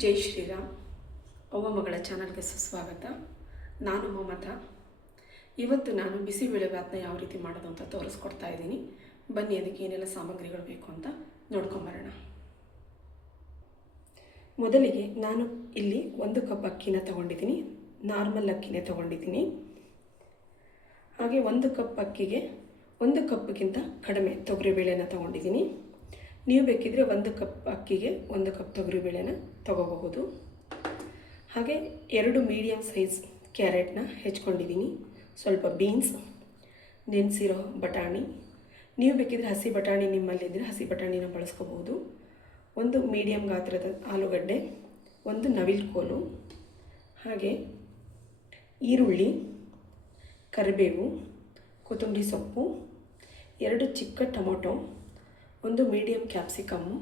ಜೈ ಶ್ರೀರಾಮ್. ಅವ್ವ ಮಗಳ ಚಾನಲ್ಗೆ ಸುಸ್ವಾಗತ. ನಾನು ಮಮತಾ. ಇವತ್ತು ನಾನು ಬಿಸಿಬೇಳೆಭಾತನ್ನ ಯಾವ ರೀತಿ ಮಾಡೋದು ಅಂತ ತೋರಿಸ್ಕೊಡ್ತಾ ಇದ್ದೀನಿ. ಬನ್ನಿ ಅದಕ್ಕೆ ಏನೆಲ್ಲ ಸಾಮಗ್ರಿಗಳು ಬೇಕು ಅಂತ ನೋಡ್ಕೊಂಬರೋಣ. ಮೊದಲಿಗೆ ನಾನು ಇಲ್ಲಿ 1 ಕಪ್ ಅಕ್ಕಿನ ತಗೊಂಡಿದ್ದೀನಿ. ನಾರ್ಮಲ್ ಅಕ್ಕಿನೇ ತಗೊಂಡಿದ್ದೀನಿ. ಹಾಗೆ 1 ಕಪ್ ಅಕ್ಕಿಗೆ 1 ಕಪ್ಗಿಂತ ಕಡಿಮೆ ತೊಗರಿಬೇಳೆನ ತಗೊಂಡಿದ್ದೀನಿ. ನೀವು ಬೇಕಿದ್ರೆ 1 ಕಪ್ ಅಕ್ಕಿಗೆ 1 ಕಪ್ ತೊಗರಿಬೇಳೆನ ತಗೋಬಹುದು. ಹಾಗೆ 2 ಮೀಡಿಯಮ್ ಸೈಜ್ ಕ್ಯಾರೆಟ್ನ ಹೆಚ್ಕೊಂಡಿದ್ದೀನಿ. ಸ್ವಲ್ಪ ಬೀನ್ಸ್, ನೆನೆಸಿರೋ ಬಟಾಣಿ, ನೀವು ಬೇಕಿದ್ರೆ ಹಸಿ ಬಟಾಣಿ ನಿಮ್ಮಲ್ಲಿದ್ದರೆ ಹಸಿ ಬಟಾಣಿನ ಬಳಸ್ಕೋಬಹುದು. 1 ಮೀಡಿಯಮ್ ಗಾತ್ರದ ಆಲೂಗಡ್ಡೆ, 1 ನವಿಲುಕೋಲು, ಹಾಗೆ ಈರುಳ್ಳಿ, ಕರಿಬೇವು, ಕೊತ್ತಂಬರಿ ಸೊಪ್ಪು, 2 ಚಿಕ್ಕ ಟೊಮೊಟೊ, 1 ಮೀಡಿಯಮ್ ಕ್ಯಾಪ್ಸಿಕಮ್ಮು,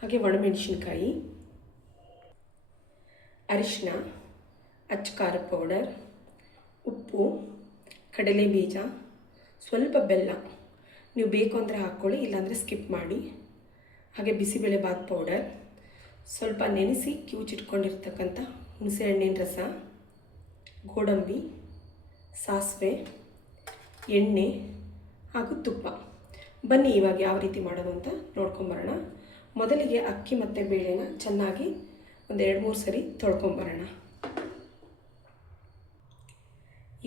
ಹಾಗೆ ಒಣಮೆಣಸಿನ್ಕಾಯಿ, ಅರಿಶಿನ, ಅಚ್ಚ ಖಾರದ ಪೌಡರ್, ಉಪ್ಪು, ಕಡಲೆ ಬೀಜ, ಸ್ವಲ್ಪ ಬೆಲ್ಲ. ನೀವು ಬೇಕು ಅಂದರೆ ಹಾಕ್ಕೊಳ್ಳಿ, ಇಲ್ಲಾಂದರೆ ಸ್ಕಿಪ್ ಮಾಡಿ. ಹಾಗೆ ಬಿಸಿಬೇಳೆಭಾತ್ ಪೌಡರ್, ಸ್ವಲ್ಪ ನೆನೆಸಿ ಕಿವುಚಿಟ್ಕೊಂಡಿರ್ತಕ್ಕಂಥ ಹುಣಸೆಹಣ್ಣಿನ ರಸ, ಗೋಡಂಬಿ, ಸಾಸಿವೆ, ಎಣ್ಣೆ ಹಾಗೂ ತುಪ್ಪ. ಬನ್ನಿ ಇವಾಗ ಯಾವ ರೀತಿ ಮಾಡೋದು ಅಂತ ನೋಡ್ಕೊಂಬರೋಣ. ಮೊದಲಿಗೆ ಅಕ್ಕಿ ಮತ್ತು ಬೇಳೆನ ಚೆನ್ನಾಗಿ ಒಂದು 2-3 ಸರಿ ತೊಳ್ಕೊಂಬರೋಣ.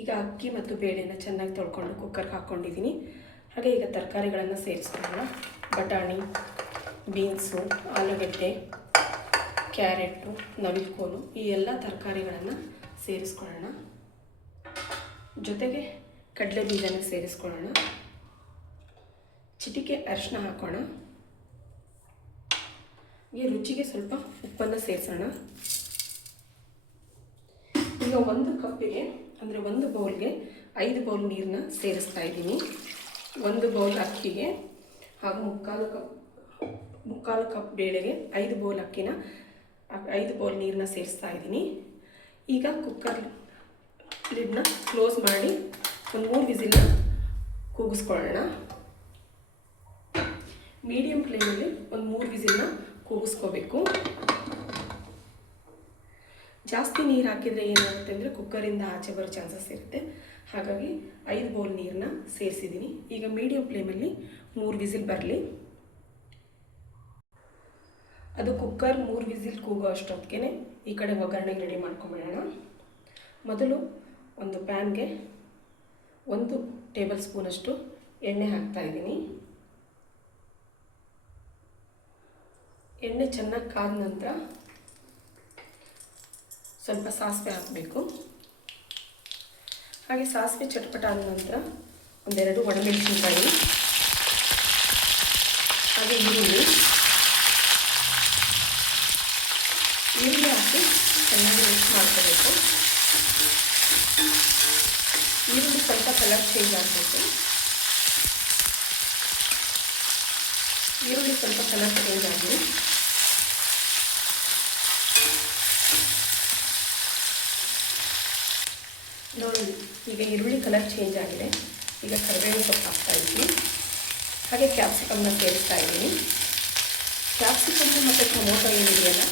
ಈಗ ಅಕ್ಕಿ ಮತ್ತು ಬೇಳೆನ ಚೆನ್ನಾಗಿ ತೊಳ್ಕೊಂಡು ಕುಕ್ಕರ್ಗೆ ಹಾಕ್ಕೊಂಡಿದ್ದೀನಿ. ಹಾಗೆ ಈಗ ತರಕಾರಿಗಳನ್ನು ಸೇರಿಸ್ಕೊಳ್ಳೋಣ. ಬಟಾಣಿ, ಬೀನ್ಸು, ಆಲೂಗಡ್ಡೆ, ಕ್ಯಾರೆಟು, ನವಿಲುಕೋಲು, ಈ ಎಲ್ಲ ತರಕಾರಿಗಳನ್ನು ಸೇರಿಸ್ಕೊಳ್ಳೋಣ. ಜೊತೆಗೆ ಕಡಲೆ ಬೀಜನ ಸೇರಿಸ್ಕೊಳ್ಳೋಣ. ಚಿಟಿಕೆ ಅರಿಶಿನ ಹಾಕೋಣ. ಈ ರುಚಿಗೆ ಸ್ವಲ್ಪ ಉಪ್ಪನ್ನು ಸೇರಿಸೋಣ. ಈಗ 1 ಕಪ್ಪಿಗೆ ಅಂದರೆ 1 ಬೌಲ್ಗೆ 5 ಬೌಲ್ ನೀರನ್ನ ಸೇರಿಸ್ತಾ ಇದ್ದೀನಿ. 1 ಬೌಲ್ ಅಕ್ಕಿಗೆ ಹಾಗೂ ಮುಕ್ಕಾಲು ಕಪ್ ಬೇಳೆಗೆ 5 ಬೌಲ್ ಅಕ್ಕಿನ 5 ಬೌಲ್ ನೀರನ್ನ ಸೇರಿಸ್ತಾ ಇದ್ದೀನಿ. ಈಗ ಕುಕ್ಕರ್ ಲಿಡ್ನ ಕ್ಲೋಸ್ ಮಾಡಿ ಒಂದು 3 ವಿಸಿಲ್ನ ಕೂಗಿಸ್ಕೊಳ್ಳೋಣ. ಮೀಡಿಯಮ್ ಫ್ಲೇಮಲ್ಲಿ ಒಂದು 3 ವಿಸಿಲ್ನ ಕೂಗಿಸ್ಕೋಬೇಕು. ಜಾಸ್ತಿ ನೀರು ಹಾಕಿದರೆ ಏನಾಗುತ್ತೆ ಅಂದರೆ ಕುಕ್ಕರಿಂದ ಆಚೆ ಬರೋ ಚಾನ್ಸಸ್ ಇರುತ್ತೆ. ಹಾಗಾಗಿ 5 ಬೌಲ್ ನೀರನ್ನ ಸೇರಿಸಿದ್ದೀನಿ. ಈಗ ಮೀಡಿಯಮ್ ಫ್ಲೇಮಲ್ಲಿ 3 ವಿಸಿಲ್ ಬರಲಿ. ಅದು ಕುಕ್ಕರ್ 3 ವಿಸಿಲ್ ಕೂಗೋ ಅಷ್ಟೊತ್ತಿಗೆ ಈ ಕಡೆ ಒಗ್ಗರಣೆಗೆ ರೆಡಿ ಮಾಡ್ಕೊಂಬಿಡೋಣ. ಮೊದಲು ಒಂದು ಪ್ಯಾನ್ಗೆ 1 ಟೇಬಲ್ ಸ್ಪೂನಷ್ಟು ಎಣ್ಣೆ ಹಾಕ್ತಾಯಿದ್ದೀನಿ. ಎಣ್ಣೆ ಚೆನ್ನಾಗಿ ಕಾದ ನಂತರ ಸ್ವಲ್ಪ ಸಾಸಿವೆ ಹಾಕಬೇಕು. ಹಾಗೆ ಸಾಸಿವೆ ಚಟ್ಪಟ ಆದ ನಂತರ 1-2 ಒಣಮೆಣಸಿನ್ಕಾಯಿ, ಹಾಗೆ ಈರುಳ್ಳಿ ಹಾಕಿ ಚೆನ್ನಾಗಿ ಮಿಕ್ಸ್ ಮಾಡ್ಕೋಬೇಕು. ಈರುಳ್ಳಿ ಸ್ವಲ್ಪ ಕಲರ್ ಚೇಂಜ್ ಆಗಬೇಕು. ಈರುಳ್ಳಿ ಸ್ವಲ್ಪ ಕಲರ್ ಚೇಂಜ್ ಆಗಲಿ. ನೋಡಿ, ಈಗ ಈರುಳ್ಳಿ ಕಲರ್ ಚೇಂಜ್ ಆಗಿದೆ. ಈಗ ಕರಿಬೇವು ಸೊಪ್ಪು ಹಾಕ್ತಾ ಇದ್ದೀನಿ. ಹಾಗೆ ಕ್ಯಾಪ್ಸಿಕಮ್ನ ಸೇರಿಸ್ತಾ ಇದ್ದೀನಿ. ಕ್ಯಾಪ್ಸಿಕಮ್ಮು ಮತ್ತು ಟೊಮೊಟೊ ಏನಿದೆಯಲ್ಲ,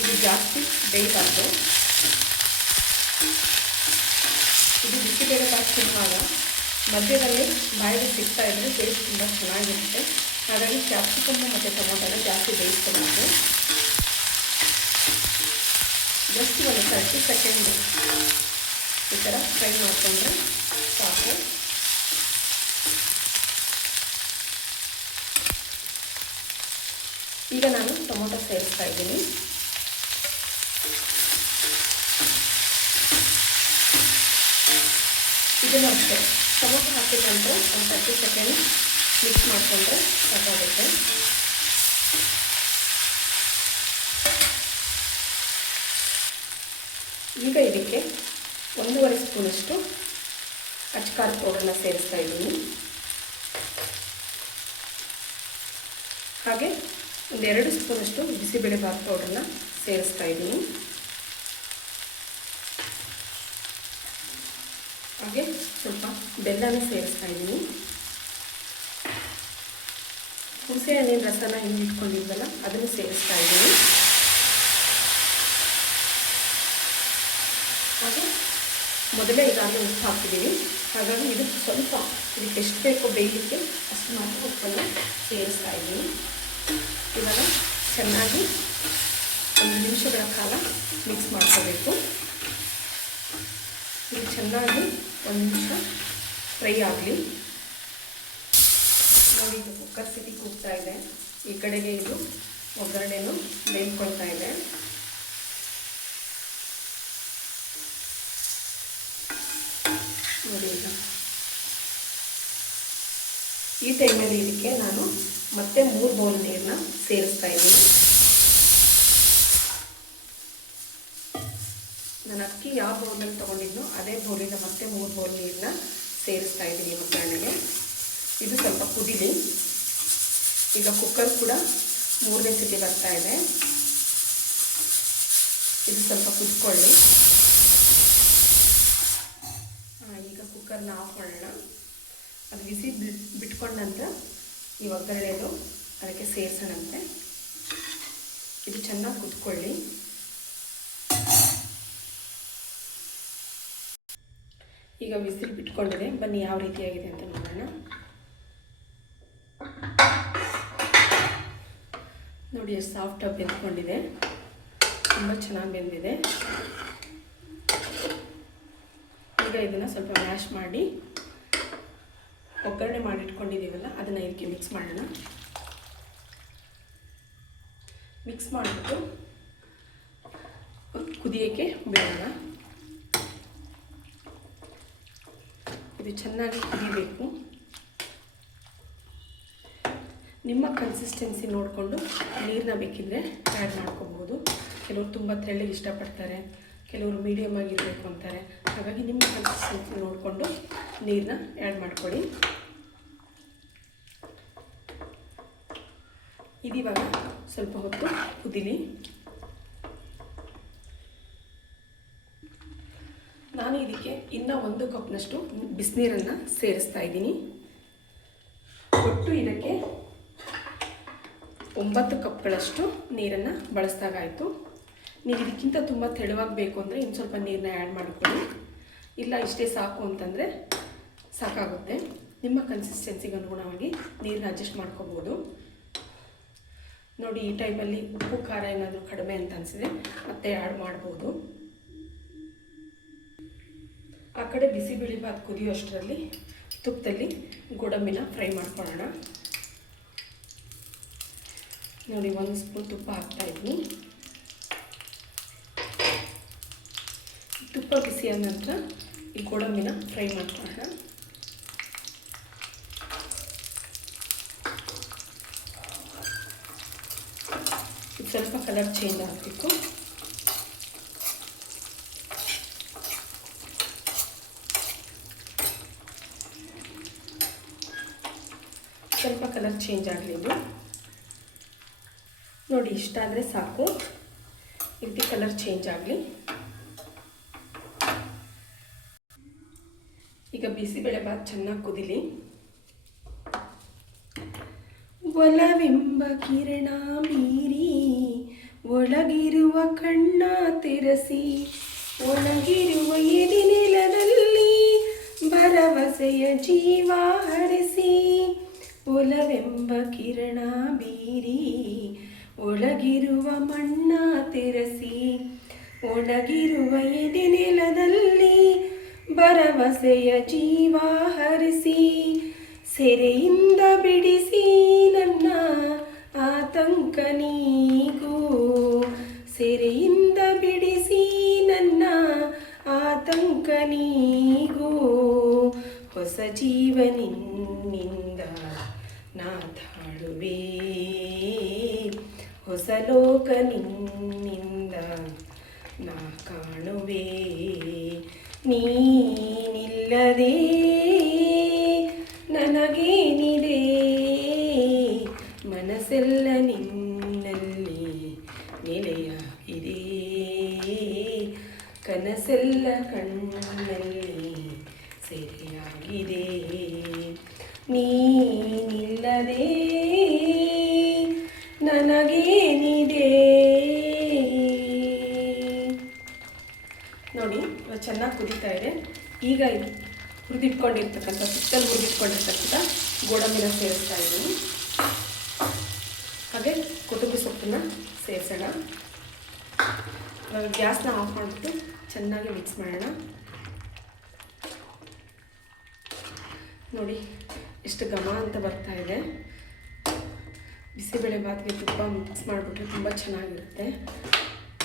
ಇದು ಜಾಸ್ತಿ ಬೇಯಬಾರ್ದು. ಇದು ಬಿಸಿಬೇಳೆಭಾತ್ ತಿನ್ನುವಾಗ ಮಧ್ಯದಲ್ಲಿ ಬಾಯಿಗೆ ಸಿಗ್ತಾ ಇದ್ದರೆ ಟೇಸ್ಟ್ ತುಂಬ ಚೆನ್ನಾಗಿರುತ್ತೆ. ಹಾಗಾಗಿ ಕ್ಯಾಪ್ಸಿಕಮ್ಮು ಮತ್ತು ಟೊಮೊಟೊನ ಜಾಸ್ತಿ ಬೇಯಿಸ್ಕೊಬಾರ್ದು. ಜಸ್ಟ್ ಒಂದು 30 ಸೆಕೆಂಡ್ ಈ ಥರ ಫ್ರೈ ಮಾಡಿಕೊಂಡ್ರೆ ಸಾಕು. ಈಗ ನಾನು ಟೊಮೊಟೊ ಸೇರಿಸ್ತಾ ಇದ್ದೀನಿ. ಇದನ್ನು ಅಷ್ಟೇ ಟೊಮೊಟೊ ಹಾಕಿದ ನಂತರ ಒಂದು 30 ಸೆಕೆಂಡ್ ಮಿಕ್ಸ್ ಮಾಡಿಕೊಂಡ್ರೆ ಸಾಕಾಗುತ್ತೆ. ಈಗ ಇದಕ್ಕೆ 1.5 ಸ್ಪೂನಷ್ಟು ಅಚ್ಚ ಖಾರದ ಪೌಡರ್ನ ಸೇರಿಸ್ತಾ ಇದ್ದೀನಿ. ಹಾಗೆ 1-2 ಸ್ಪೂನಷ್ಟು ಬಿಸಿಬೇಳೆಭಾತ್ ಪೌಡರ್ನ ಸೇರಿಸ್ತಾ ಇದ್ದೀನಿ. ಹಾಗೆ ಸ್ವಲ್ಪ ಬೆಲ್ಲನ ಸೇರಿಸ್ತಾ ಇದ್ದೀನಿ. ಹುಣಸೆ ಹಣ್ಣಿನ ರಸನ ಹಿಂದಿಟ್ಕೊಂಡಿದ್ವಲ್ಲ ಅದನ್ನು ಸೇರಿಸ್ತಾ ಇದ್ದೀನಿ. ಮೊದಲೇ ಈಗಾಗಲೇ ಉಪ್ಪು ಹಾಕಿದ್ದೀವಿ. ಹಾಗಾಗಿ ಇದಕ್ಕೆ ಸ್ವಲ್ಪ ಇದಕ್ಕೆ ಎಷ್ಟು ಬೇಕೋ ಬೇಯಲಿಕ್ಕೆ ಅಷ್ಟು ಮಾತ್ರ ಉಪ್ಪನ್ನು ಸೇರಿಸ್ತಾ ಇದ್ದೀನಿ. ಇವಾಗ ಚೆನ್ನಾಗಿ 1 ನಿಮಿಷಗಳ ಕಾಲ ಮಿಕ್ಸ್ ಮಾಡ್ಕೋಬೇಕು. ಇದು ಚೆನ್ನಾಗಿ 1 ನಿಮಿಷ ಫ್ರೈ ಆಗಲಿ. ನೋಡಿ, ಇದು ಕುಕ್ಕರ್ ಸಿಟಿ ಕೂಗ್ತಾ ಇದೆ. ಈ ಕಡೆಗೆ ಇದು ಒಗ್ಗರಣೆನೂ ಬೇಯ್ಕೊಳ್ತಾ ಇದೆ. ನೋಡಿ, ಈಗ ಈ ಟೈಮಲ್ಲಿ ಇದಕ್ಕೆ ನಾನು ಮತ್ತೆ 3 ಬೌಲ್ ನೀರನ್ನ ಸೇರಿಸ್ತಾ ಇದ್ದೀನಿ. ನಾನು ಅಕ್ಕಿ ಯಾವ ಬೌಲಲ್ಲಿ ತೊಗೊಂಡಿದ್ನೋ ಅದೇ ಬೌಲಿಂದ ಮತ್ತೆ 3 ಬೌಲ್ ನೀರನ್ನ ಸೇರಿಸ್ತಾ ಇದ್ದೀನಿ ಒಗ್ಗರಣೆಗೆ. ಇದು ಸ್ವಲ್ಪ ಕುದೀಲಿ. ಈಗ ಕುಕ್ಕರ್ ಕೂಡ 3ನೇ ಸಿಟಿ ಬರ್ತಾ ಇದೆ. ಇದು ಸ್ವಲ್ಪ ಕುದ್ಕೊಳ್ಳಿ. ಈಗ ಕುಕ್ಕರ್ನ ಆಫ್ ಮಾಡೋಣ. ಅದು ಬಿಸಿ ಬಿಟ್ಕೊಂಡ ನಂತರ ಈ ಒಗ್ಗರಣೆದು ಅದಕ್ಕೆ ಸೇರಿಸೋಣಂತೆ. ಇದು ಚೆನ್ನಾಗಿ ಕುದ್ಕೊಳ್ಳಿ. ಈಗ ಬಿಸಿಲು ಬಿಟ್ಕೊಂಡಿದೆ. ಬನ್ನಿ ಯಾವ ರೀತಿಯಾಗಿದೆ ಅಂತ ನೋಡೋಣ. ನೋಡಿ, ಎಷ್ಟು ಸಾಫ್ಟಾಗಿ ಬೆಂದ್ಕೊಂಡಿದೆ. ತುಂಬ ಚೆನ್ನಾಗಿ ಬೆಂದಿದೆ. ಈಗ ಇದನ್ನು ಸ್ವಲ್ಪ ಮ್ಯಾಶ್ ಮಾಡಿ ಒಗ್ಗರಣೆ ಮಾಡಿಟ್ಕೊಂಡಿದ್ದೀವಲ್ಲ ಅದನ್ನು ಇದಕ್ಕೆ ಮಿಕ್ಸ್ ಮಾಡೋಣ. ಮಿಕ್ಸ್ ಮಾಡಿಬಿಟ್ಟು ಕುದಿಯೋಕ್ಕೆ ಬಿಡೋಣ. ಇದು ಚೆನ್ನಾಗಿ ಕುದಿಬೇಕು. ನಿಮ್ಮ ಕನ್ಸಿಸ್ಟೆನ್ಸಿ ನೋಡಿಕೊಂಡು ನೀರನ್ನ ಬೇಕಿದ್ದರೆ ಆ್ಯಡ್ ಮಾಡ್ಕೋಬೋದು. ಕೆಲವರು ತುಂಬ ತೆಳ್ಳಗೆ ಇಷ್ಟಪಡ್ತಾರೆ, ಕೆಲವರು ಮೀಡಿಯಮ್ ಆಗಿರಬೇಕು ಅಂತಾರೆ. ಹಾಗಾಗಿ ನಿಮ್ಮ ಕನ್ಸಿಸ್ಟೆನ್ಸಿ ನೋಡಿಕೊಂಡು ನೀರನ್ನ ಆ್ಯಡ್ ಮಾಡ್ಕೊಳ್ಳಿ. ಇದಿವಾಗ ಸ್ವಲ್ಪ ಹೊತ್ತು ಕುದೀಲಿ. ನಾನು ಇದಕ್ಕೆ ಇನ್ನೂ 1 ಕಪ್ನಷ್ಟು ಬಿಸಿನೀರನ್ನು ಸೇರಿಸ್ತಾ ಇದ್ದೀನಿ. ಒಟ್ಟು ಇದಕ್ಕೆ 9 ಕಪ್ಗಳಷ್ಟು ನೀರನ್ನು ಬಳಸಿದಾಗಾಯಿತು. ನೀವು ಇದಕ್ಕಿಂತ ತುಂಬ ತೆಳುವಾಗಬೇಕು ಅಂದರೆ ಇನ್ನು ಸ್ವಲ್ಪ ನೀರನ್ನ ಆ್ಯಡ್ ಮಾಡ್ಕೊಳ್ಳಿ. ಇಲ್ಲ ಇಷ್ಟೇ ಸಾಕು ಅಂತಂದರೆ ಸಾಕಾಗುತ್ತೆ. ನಿಮ್ಮ ಕನ್ಸಿಸ್ಟೆನ್ಸಿಗೆ ಅನುಗುಣವಾಗಿ ನೀರನ್ನ ಅಡ್ಜಸ್ಟ್ ಮಾಡ್ಕೋಬೋದು. ನೋಡಿ, ಈ ಟೈಮಲ್ಲಿ ಉಪ್ಪು ಖಾರ ಏನಾದರೂ ಕಡಿಮೆ ಅಂತ ಅನಿಸಿದ್ರೆ ಮತ್ತೆ ಆ್ಯಡ್ ಮಾಡ್ಬೋದು. ಆ ಕಡೆ ಬಿಸಿಬೇಳೆಭಾತ್ ಕುದಿಯೋಷ್ಟರಲ್ಲಿ ತುಪ್ಪದಲ್ಲಿ ಗೋಡಂಬಿನ ಫ್ರೈ ಮಾಡ್ಕೊಳ್ಳೋಣ. ನೋಡಿ, 1 ಸ್ಪೂನ್ ತುಪ್ಪ ಹಾಕ್ತಾಯಿದ್ದೀನಿ. ತುಪ್ಪ ಬಿಸಿಯಾದ ನಂತರ ಈ ಗೋಡಂಬಿನ ಫ್ರೈ ಮಾಡ್ಕೊಳ್ಳೋಣ. ಸ್ವಲ್ಪ ಕಲರ್ ಚೇಂಜ್ ಆಗಬೇಕು. ಸ್ವಲ್ಪ ಕಲರ್ ಚೇಂಜ್ ಆಗಲಿ. ಇದು ನೋಡಿ, ಇಷ್ಟ ಆದರೆ ಸಾಕು. ಇದಕ್ಕೆ ಕಲರ್ ಚೇಂಜ್ ಆಗಲಿ. ಈಗ ಬಿಸಿಬೇಳೆಭಾತ್ ಚೆನ್ನಾಗಿ ಕುದಿಲಿ. ಒಲವೆಂಬ ಕಿರಣ ಮೀರಿ ಒಳಗಿರುವ ಕಣ್ಣ ತೆರೆಸಿ, ಒಳಗಿರುವ ಎದಿನೆಲದಲ್ಲಿ ಭರವಸೆಯ ಜೀವ ಹರಿಸಿ. ಒಲವೆಂಬ ಕಿರಣ ಬೀರಿ ಒಳಗಿರುವ ಮಣ್ಣ ತೆರೆಸಿ, ಒಳಗಿರುವ ಎದೆನೆಲದಲ್ಲಿ ಭರವಸೆಯ ಜೀವ ಹರಿಸಿ. ಸೆರೆಯಿಂದ ಬಿಡಿಸಿ ನನ್ನ ಆತಂಕ ನೀಗೂ, ಸೆರೆಯಿಂದ ಬಿಡಿಸಿ ನನ್ನ ಆತಂಕ ನೀಗೂ. ಹೊಸ ಜೀವನಿಂದ ನಾ ತಾಳುವೆ, ಹೊಸ ಲೋಕ ನಿನ್ನಿಂದ ನಾ ಕಾಣುವೆ. ನೀನಿಲ್ಲದೆ ನನಗೇನಿದೆ, ಮನಸ್ಸೆಲ್ಲ ನಿನ್ನಲ್ಲಿ ನೆಲೆಯಾಗಿದೆ. ಕನಸೆಲ್ಲ ಕಣ್ಣಲ್ಲಿ ಸೆರೆಯಾಗಿದೆ. ನೀನಿಲ್ಲದೆ ನನಗೇನಿದೆ. ನೋಡಿ ಇವಾಗ ಚೆನ್ನಾಗಿ ಕುದೀತಾ ಇದೆ. ಈಗ ಹುರಿದಿಟ್ಕೊಂಡಿರ್ತಕ್ಕಂಥ ಸುತ್ತಲೂ ಹುರಿದಿಟ್ಕೊಂಡಿರ್ತಕ್ಕಂಥ ಗೋಡಂಬಿನ ಸೇರಿಸ್ತಾ ಇದ್ದೀನಿ. ಹಾಗೆ ಕೊತ್ತಂಬರಿ ಸೊಪ್ಪನ್ನು ಸೇರಿಸೋಣ. ಇವಾಗ ಗ್ಯಾಸ್ನ ಆಫ್ ಮಾಡಿಬಿಟ್ಟು ಚೆನ್ನಾಗಿ ಮಿಕ್ಸ್ ಮಾಡೋಣ. ನೋಡಿ ಎಷ್ಟು ಘಮ ಅಂತ ಬರ್ತಾ ಇದೆ. ಬಿಸಿಬೇಳೆ ಬಾತ್ಗೆ ತುಪ್ಪ ಮಿಕ್ಸ್ ಮಾಡಿಬಿಟ್ರೆ ತುಂಬ ಚೆನ್ನಾಗಿರುತ್ತೆ.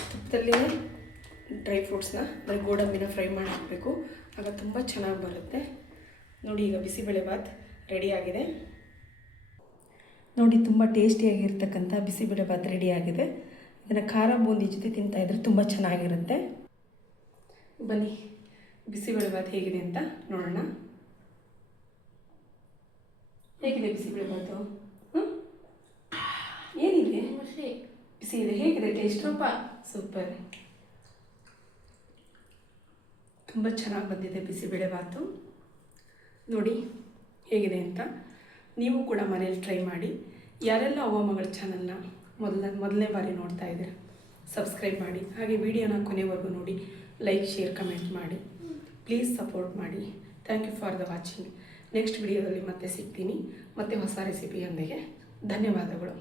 ತುಪ್ಪದಲ್ಲಿಯೇ ಡ್ರೈ ಫ್ರೂಟ್ಸ್ನ ಅಂದರೆ ಗೋಡಂಬಿನ ಫ್ರೈ ಮಾಡಿ ಹಾಕಬೇಕು, ಆಗ ತುಂಬ ಚೆನ್ನಾಗಿ ಬರುತ್ತೆ. ನೋಡಿ ಈಗ ಬಿಸಿಬೇಳೆ ಬಾತ್ ರೆಡಿಯಾಗಿದೆ. ನೋಡಿ ತುಂಬ ಟೇಸ್ಟಿಯಾಗಿರ್ತಕ್ಕಂಥ ಬಿಸಿಬೇಳೆ ಬಾತ್ ರೆಡಿಯಾಗಿದೆ. ಇದನ್ನು ಖಾರ ಬೂಂದಿ ಜೊತೆ ತಿಂತಾಯಿದ್ರೆ ತುಂಬ ಚೆನ್ನಾಗಿರುತ್ತೆ. ಬನ್ನಿ ಬಿಸಿಬೇಳೆ ಬಾತ್ ಹೇಗಿದೆ ಅಂತ ನೋಡೋಣ. ಹೇಗಿದೆ ಬಿಸಿಬೇಳೆ ಬಾತು? ಏನಿದೆ? ಬಿಸಿ ಇದೆ. ಹೇಗಿದೆ ಟೇಸ್ಟ್? ಸೂಪರ್. ತುಂಬ ಚೆನ್ನಾಗಿ ಬಂದಿದೆ ಬಿಸಿಬೇಳೆ ಬಾತು. ನೋಡಿ ಹೇಗಿದೆ ಅಂತ. ನೀವು ಕೂಡ ಮನೇಲಿ ಟ್ರೈ ಮಾಡಿ. ಯಾರೆಲ್ಲ ಅವ್ವ ಮಗಳ ಚಾನಲ್ನ ಮೊದಲನೇ ಬಾರಿ ನೋಡ್ತಾ ಇದ್ದೀರ ಸಬ್ಸ್ಕ್ರೈಬ್ ಮಾಡಿ. ಹಾಗೆ ವಿಡಿಯೋನ ಕೊನೆವರೆಗೂ ನೋಡಿ, ಲೈಕ್ ಶೇರ್ ಕಮೆಂಟ್ ಮಾಡಿ. ಪ್ಲೀಸ್ ಸಪೋರ್ಟ್ ಮಾಡಿ. Thank you for the watching. Next ವಿಡಿಯೋದಲ್ಲಿ ಮತ್ತೆ ಸಿಗ್ತೀನಿ, ಮತ್ತೆ ಹೊಸ ರೆಸಿಪಿಯೊಂದಿಗೆ. ಧನ್ಯವಾದಗಳು.